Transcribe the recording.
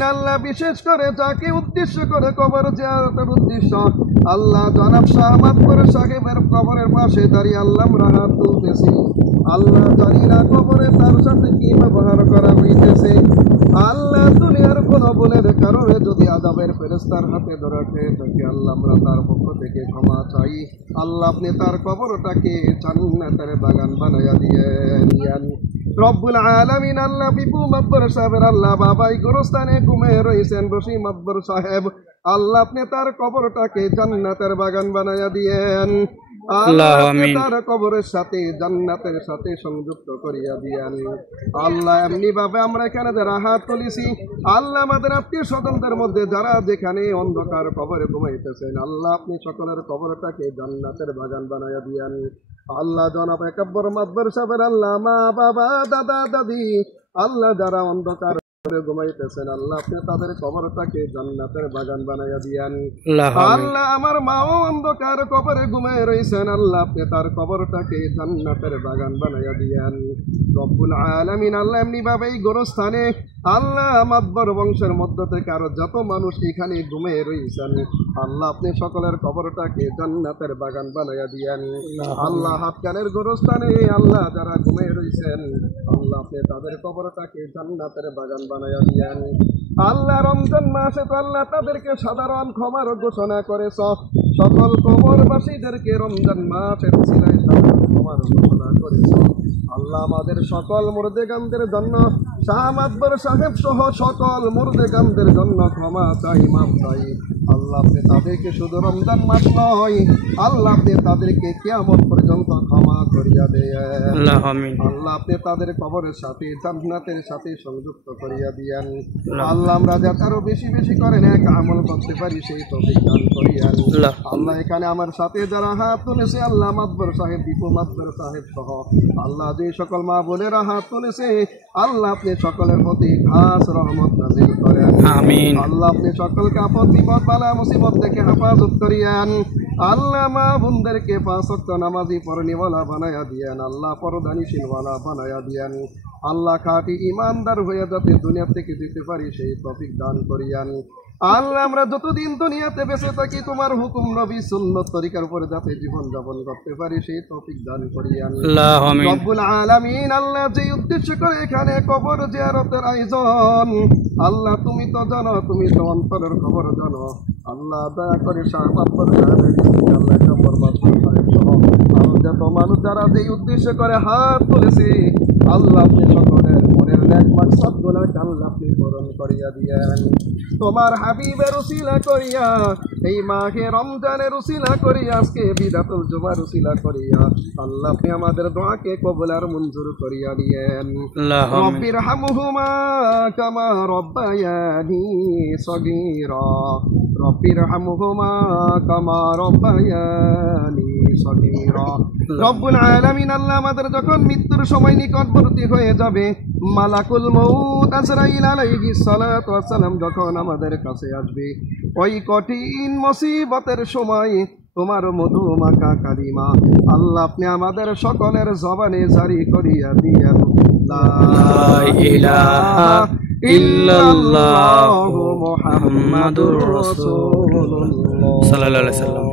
আলামিন আল্লাহ বিশেষ করে যাকে উদ্দেশ্য করে কবর জিয়ারতের উদ্দেশ্য আল্লাহ জনাব শাহ মাতবর সাহেবের কবরের পাশে দাঁড়িয়ে আল্লাহ আমরা হাত তুলতেছি। আল্লাহ জানি না কবরে তার সাথে কি ব্যবহার করা হইতেছে। আল্লাহ দুনিয়ার কোন ভুলের কারণে যদি আযাবের ফেরেশতার হাতে ধরা খেয়ে থাকে আল্লাহ আমরা তার পক্ষ থেকে ক্ষমা চাই। আল্লাহ আপনি তার কবরটাকে জান্নাতের বাগান বানাইয়া দিয়েন। রব্বুল আলামিন আল্লাহ বিপু মাতবর সাহেবের আল্লাহ বাবাই গোরস্থানে ঘুমিয়ে রয়েছেন রশি মাতবর সাহেব, আল্লাহ আপনি তার কবরটাকে জান্নাতের বাগান বানাইয়া দিয়েন। আল্লাহ তার কবরের সাথে জান্নাতের সাথে সংযুক্ত করিয়া দিয়েন। আল্লাহ এমনি ভাবে আমরা এখানে যারা হাত তুলেছি আল্লাহ আমাদের আত্মীয় স্বজনদের মধ্যে যারা যেখানে অন্ধকার কবরে ঘুমাইতেছেন আল্লাহ আপনি সকলের কবরটাকে জান্নাতের বাগান বানাইয়া দিয়েন। আল্লাহ জনাব একব্বর মাতবর সাহেবের আল্লাহ মা বাবা দাদা দাদি আল্লাহ যারা অন্ধকার ঘুমাইতেছেন আল্লাহ আপনি তাদের কবরটাকে জান্নাতের বাগান বানাইয়া দিয়েন। আল্লাহ আমার মাও অন্ধকার কবরে ঘুমায় রয়েছেন আল্লাহ আপনি তার কবরটাকে জান্নাতের বাগান বানাইয়া দিয়েন। রব্বুল আলামিন আল্লাহ এমনি ভাবে এই গোরস্থানে আল্লাহ মাতবর বংশের মধ্য থেকে আরো যত মানুষ এখানে ঘুমিয়ে রয়েছেন আল্লাহ আপনি সকলের কবরটাকে জান্নাতের বাগান বানাইয়া দিয়েন। আল্লাহ হাতকানের গোরস্থানে আল্লাহ যারা ঘুমিয়ে রয়েছেন আল্লাহ আপনি তাদের কবরটাকে জান্নাতের বাগান বানাইয়া দিয়েন। আল্লাহ রমজান মাসে তো আল্লাহ তাদেরকে সাধারণ ক্ষমার ঘোষণা করেছ, সকল কবরবাসীদেরকে রমজান মাসের উসিলায় সাধারণ ক্ষমার ঘোষণা করেছ। আল্লাহ আমাদের সকল মুর্দেগানদের জন্য শাহ মাতবর সাহেব সহ সকল মুর্দেগানদের জন্য ক্ষমা চাই, মাফ চাই। আল্লাহ আপনি তাদেরকে শুধু রমজান মাস নয় আল্লাহ আপনি তাদেরকে কিয়ামত পর্যন্ত ক্ষমা করিয়া দেন। আল্লাহ আপনি তাদের কবরের সাথে জান্নাতের সাথে সংযুক্ত করিয়া দিয়েন। আল্লাহ আমরা যাতে আরো বেশি বেশি করে নেক আমল করতে পারি সেই তৌফিক দান করিয়েন। আল্লাহ এখানে আমার সাথে যারা হাত তুলেছে আল্লাহ মাতবর সাহেব দীপু মাতবর সাহেব সহ আল্লাহ যে সকল মা বোনেরা হাত তুলেছে আল্লাহ আপনি সকলের প্রতি খাস রহমত নাযিল করেন। আমিন। আল্লাহ আপনি সকলকে আপদ বিপদ বালা মুসিবত থেকে হেফাজত করিয়েন। আল্লাহ মা বোনদেরকে 5 ওয়াক্ত নামাজি পড়নেওয়ালা বানায়া দিয়েন। আল্লাহ পরদানিশীলওয়ালা বানায়া দিয়েন। আল্লাহ খাঁটি ইমানদার হয়ে যাতে দুনিয়া থেকে যেতে পারি সেই তৌফিক দান করিয়েন। আল্লাহ আমরা যতদিন দুনিয়াতে বেঁচে থাকি তোমার হুকুম নবী সুন্নত তরিকার উপরে যাতে জীবন যাপন করতে পারি সেই তৌফিক দান করিয়েন। রব্বুল আলামিন আল্লাহ যে উদ্দেশ্য করে এখানে কবর জিয়ারতের আয়োজন আল্লাহ তুমি তো জানো, তুমি তো অন্তরের খবর জানো। আল্লাহ দয়া করে শাহ মাতবর সাহেবের আল্লাহ কবর মাতবর সাহেব সহ যত মানুষ যারা যে উদ্দেশ্য করে হাত তুলেছে আল্লাহ আপনি সকলের মনের নেক মাকসাদগুলো আল্লাহ আপনি পূরণ করিয়া দিয়েন। তোমার হাবিবের উসিলা করিয়া এই মাহে রমজানের উসিলা করিয়া আজকে বিদাতুল জুমার উসিলা করিয়া আল্লাহ আপনি আমাদের দোয়াকে কবুল আর মঞ্জুর করিয়া দিয়েন। রব্বির হামহুমা কামা রব্বায়ানি সগীরা রব্বির হামহুমা কামা রব্বায়ানি সগীরা। রব্বুল আলামিন আল্লাহ আমাদের যখন মৃত্যুর সময় নিকটবর্তী হয়ে যাবে মালাকুল মউত আজরাইল আলাইহিস সালাতু ওয়াস সালাম যখন আমাদের কাছে আসবে ওই কঠিন মুসিবতের সময় তোমার মধু মাখা কালিমা আল্লাহ আপনি আমাদের সকলের জবানে জারি করিয়া দিয়েন লা ইলাহা ইল্লাল্লাহু মুহাম্মাদুর রাসূলুল্লাহ সাল্লাল্লাহু আলাইহি ওয়াসাল্লাম।